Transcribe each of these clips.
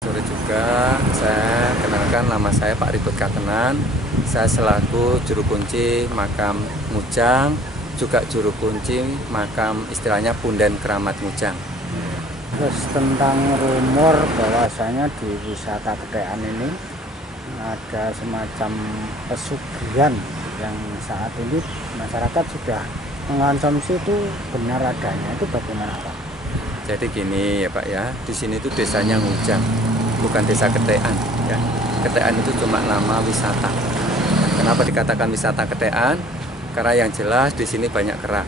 Sore juga, saya kenalkan nama saya Pak Ribut Katenan. Saya selaku juru kunci makam Mujang, juga juru kunci makam istilahnya Punden Keramat Mujang. Terus tentang rumor bahwasanya di wisata Ketekan ini ada semacam pesugihan yang saat ini masyarakat sudah mengkonsumsi, itu benar adanya, itu bagaimana Pak? Jadi gini ya Pak ya, di sini itu desanya Mujang, bukan desa Ketekan ya. Ketekan itu cuma nama wisata. Kenapa dikatakan wisata Ketekan? Karena yang jelas di sini banyak kera.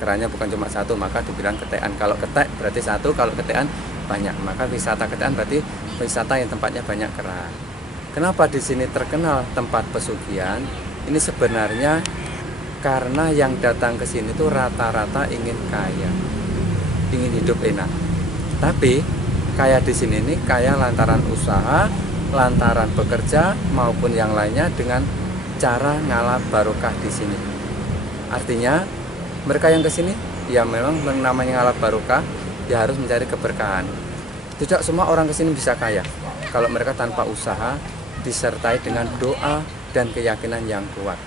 Keranya bukan cuma satu, maka dibilang Ketekan. Kalau ketek berarti satu, kalau Ketekan banyak. Maka wisata Ketekan berarti wisata yang tempatnya banyak kera. Kenapa di sini terkenal tempat pesugihan? Ini sebenarnya karena yang datang ke sini itu rata-rata ingin kaya, ingin hidup enak. Tapi kaya di sini ini kaya lantaran usaha, lantaran bekerja maupun yang lainnya dengan cara ngalap barokah di sini. Artinya mereka yang ke sini ya memang namanya ngalap barokah, ya harus mencari keberkahan. Tidak semua orang ke sini bisa kaya. Kalau mereka tanpa usaha disertai dengan doa dan keyakinan yang kuat.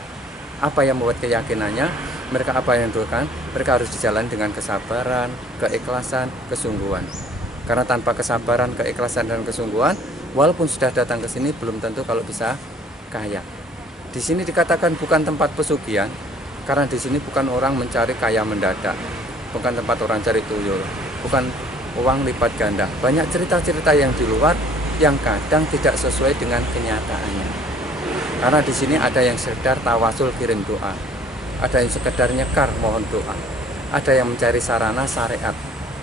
Apa yang membuat keyakinannya? Mereka apa yang doakan? Mereka harus dijalani dengan kesabaran, keikhlasan, kesungguhan. Karena tanpa kesabaran, keikhlasan, dan kesungguhan, walaupun sudah datang ke sini belum tentu kalau bisa kaya. Di sini dikatakan bukan tempat pesugihan, karena di sini bukan orang mencari kaya mendadak, bukan tempat orang cari tuyul, bukan uang lipat ganda. Banyak cerita-cerita yang di luar yang kadang tidak sesuai dengan kenyataannya. Karena di sini ada yang sekedar tawasul kirim doa, ada yang sekedar nyekar mohon doa, ada yang mencari sarana syariat.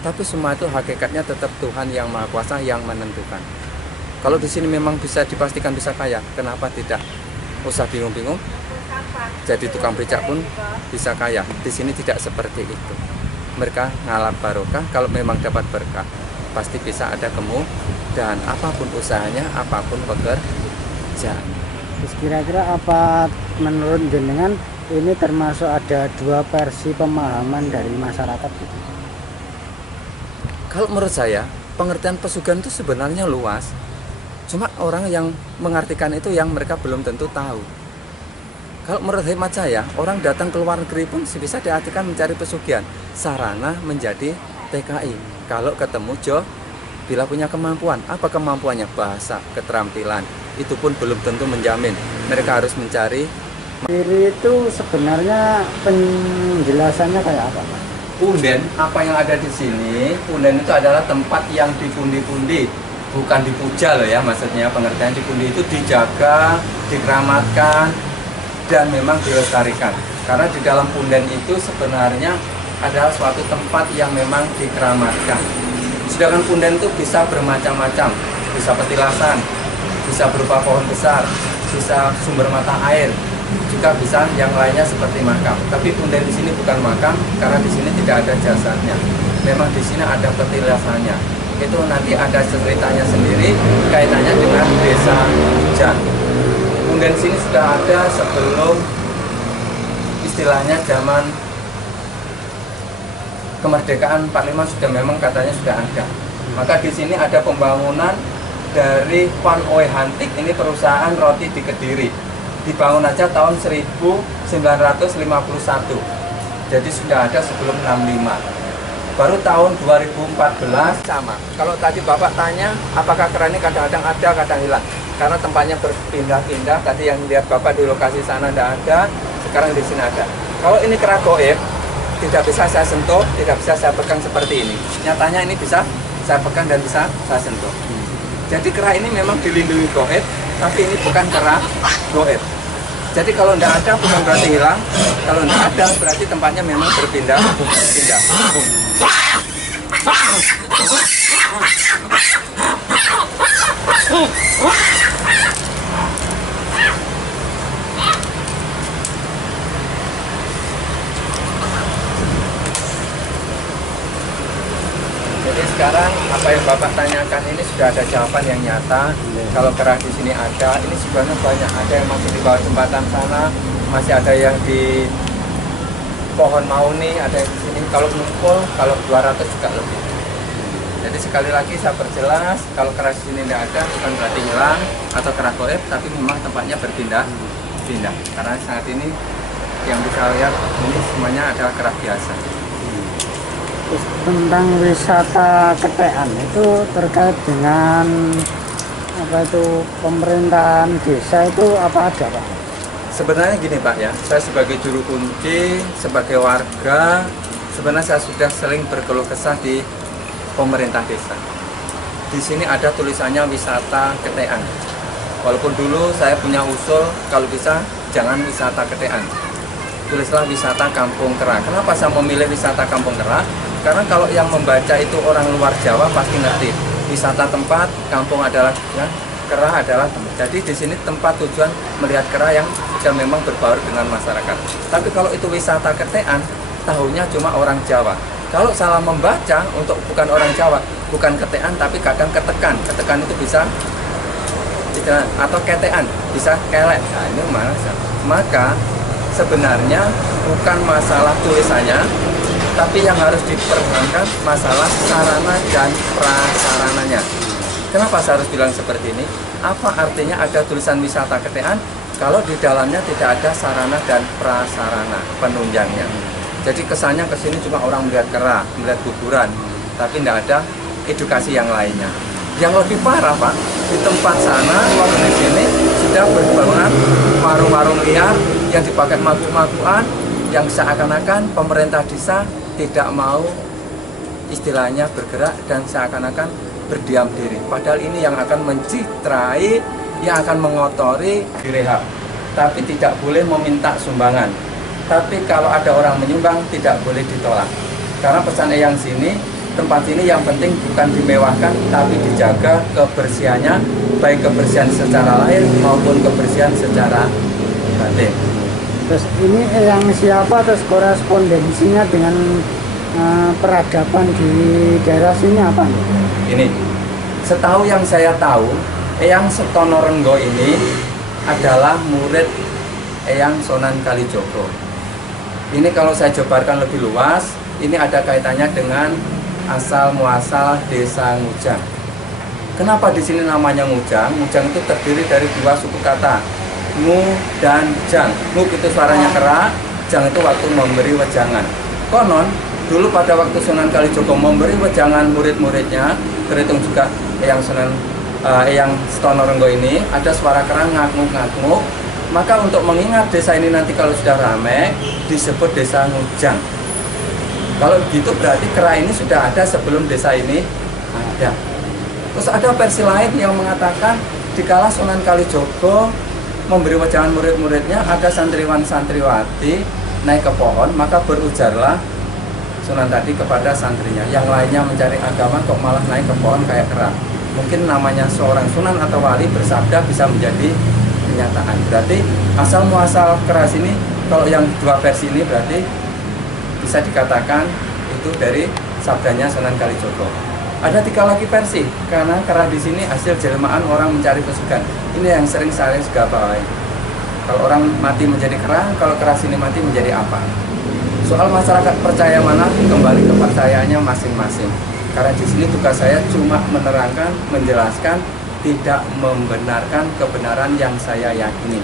Tapi semua itu hakikatnya tetap Tuhan yang Maha Kuasa yang menentukan. Kalau di sini memang bisa dipastikan bisa kaya, kenapa tidak? Usah bingung-bingung. Jadi tukang becak pun bisa kaya. Di sini tidak seperti itu. Mereka ngalap barokah, kalau memang dapat berkah, pasti bisa ada kemudahan apapun usahanya, apapun pekerjaan. Terus kira-kira apa menurut jenengan ini termasuk ada dua versi pemahaman dari masyarakat gitu? Kalau menurut saya, pengertian pesugihan itu sebenarnya luas. Cuma orang yang mengartikan itu yang mereka belum tentu tahu. Kalau menurut hemat saya, orang datang ke luar negeri pun bisa diartikan mencari pesugihan. Sarana menjadi TKI. Kalau ketemu bila punya kemampuan. Apa kemampuannya? Bahasa, keterampilan. Itu pun belum tentu menjamin. Mereka harus mencari. Diri itu sebenarnya penjelasannya kayak apa Pak? Punden, apa yang ada di sini? Punden itu adalah tempat yang dipundi-pundi, bukan dipuja loh ya. Maksudnya pengertian dipundi itu dijaga, dikeramatkan, dan memang dilestarikan. Karena di dalam punden itu sebenarnya adalah suatu tempat yang memang dikeramatkan. Sedangkan punden itu bisa bermacam-macam, bisa petilasan, bisa berupa pohon besar, bisa sumber mata air, juga bisa yang lainnya seperti makam. Tapi punden di sini bukan makam karena di sini tidak ada jasadnya. Memang di sini ada petilasannya. Itu nanti ada ceritanya sendiri kaitannya dengan desa Mujang. Punden sini sudah ada sebelum istilahnya zaman kemerdekaan 45 sudah memang katanya sudah ada. Maka di sini ada pembangunan dari Van Oe Hantik, ini perusahaan roti di Kediri. Dibangun aja tahun 1951. Jadi sudah ada sebelum 65. Baru tahun 2014 sama. Kalau tadi Bapak tanya apakah kera ini kadang-kadang ada, kadang hilang. Karena tempatnya berpindah-pindah. Tadi yang lihat Bapak di lokasi sana tidak ada, sekarang di sini ada. Kalau ini kera goib, tidak bisa saya sentuh, tidak bisa saya pegang seperti ini. Nyatanya ini bisa saya pegang dan bisa saya sentuh. Jadi kera ini memang dilindungi goib, tapi ini bukan kera goib. Jadi kalau tidak ada bukan berarti hilang, kalau tidak ada berarti tempatnya memang berpindah-pindah. Jadi sekarang apa yang Bapak tanyakan ini sudah ada jawaban yang nyata. Kalau kera di sini ada, ini sebenarnya banyak. Ada yang masih di bawah jembatan sana, masih ada yang di pohon mauni, ada yang di sini. Kalau ngumpul, kalau 200 juga lebih. Jadi sekali lagi saya perjelas, kalau kerah di sini tidak ada bukan berarti hilang atau kerah goib, tapi memang tempatnya berpindah-pindah. Karena saat ini yang bisa lihat ini semuanya adalah kerah biasa. Terus tentang wisata ketean itu terkait dengan apa itu pemerintahan desa itu apa aja Pak? Sebenarnya gini Pak ya, saya sebagai juru kunci, sebagai warga, sebenarnya saya sudah sering berkeluh kesah di pemerintah desa. Di sini ada tulisannya wisata ketean. Walaupun dulu saya punya usul kalau bisa jangan wisata ketean, tulislah wisata kampung kerah. Kenapa saya memilih wisata kampung kerah? Karena kalau yang membaca itu orang luar Jawa pasti ngerti. Wisata tempat, kampung adalah ya, kerah adalah tempat. Jadi di sini tempat tujuan melihat kerah yang sudah memang berbaur dengan masyarakat. Tapi kalau itu wisata ketean, tahunya cuma orang Jawa. Kalau salah membaca untuk bukan orang Jawa, bukan ketean tapi kadang ketekan. Ketekan itu bisa atau ketean, bisa kelek. Nah, ini mana? Maka sebenarnya bukan masalah tulisannya, tapi yang harus dipertahankan masalah sarana dan prasarananya. Kenapa saya harus bilang seperti ini? Apa artinya ada tulisan wisata ketean kalau di dalamnya tidak ada sarana dan prasarana penunjangnya? Jadi kesannya ke sini cuma orang melihat kerah, melihat kuburan, tapi tidak ada edukasi yang lainnya. Yang lebih parah Pak, di tempat sana, waktu di sini sudah berbangunan warung-warung liar yang dipakai mabuk-mabukan, yang seakan-akan pemerintah desa tidak mau istilahnya bergerak dan seakan-akan berdiam diri. Padahal ini yang akan mencitrai, yang akan mengotori direhab. Tapi tidak boleh meminta sumbangan. Tapi kalau ada orang menyumbang tidak boleh ditolak. Karena pesan Eyang sini, tempat ini yang penting bukan dimewahkan, tapi dijaga kebersihannya, baik kebersihan secara lahir maupun kebersihan secara batin. Terus ini yang siapa, terus korespondensinya dengan peradaban di daerah sini apa? Ini, setahu yang saya tahu, Eyang Setono Renggo ini adalah murid Eyang Sunan Kalijogo. Ini kalau saya jabarkan lebih luas, ini ada kaitannya dengan asal muasal desa Ngujang. Kenapa di sini namanya Ngujang? Ngujang itu terdiri dari dua suku kata, Ngu dan Jang. Ngu itu suaranya kerak, Jang itu waktu memberi wejangan. Konon dulu pada waktu Sunan Kalijogo memberi wejangan murid-muridnya, terhitung juga Eyang Setono Renggo ini, ada suara kerang ngakmuk-ngakmuk. Maka untuk mengingat desa ini nanti kalau sudah ramai, disebut desa Ngujang. Kalau gitu berarti kerah ini sudah ada sebelum desa ini ada. Terus ada versi lain yang mengatakan dikala Sunan Kalijogo memberi wejangan murid-muridnya, ada santriwan-santriwati naik ke pohon, maka berujarlah Sunan tadi kepada santrinya, yang lainnya mencari agama kok malah naik ke pohon kayak kerah. Mungkin namanya seorang sunan atau wali bersabda bisa menjadi kenyataan. Berarti asal muasal kerah ini, kalau yang dua versi ini berarti bisa dikatakan itu dari sabdanya Sunan Kalijogo. Ada tiga lagi versi, karena kerah di sini hasil jelmaan orang mencari pesugihan. Ini yang sering saya gapai. Kalau orang mati menjadi kerah, kalau kerah sini mati menjadi apa? Soal masyarakat percaya mana, kembali ke percayaannya masing-masing. Karena di sini tugas saya cuma menerangkan, menjelaskan, tidak membenarkan kebenaran yang saya yakini.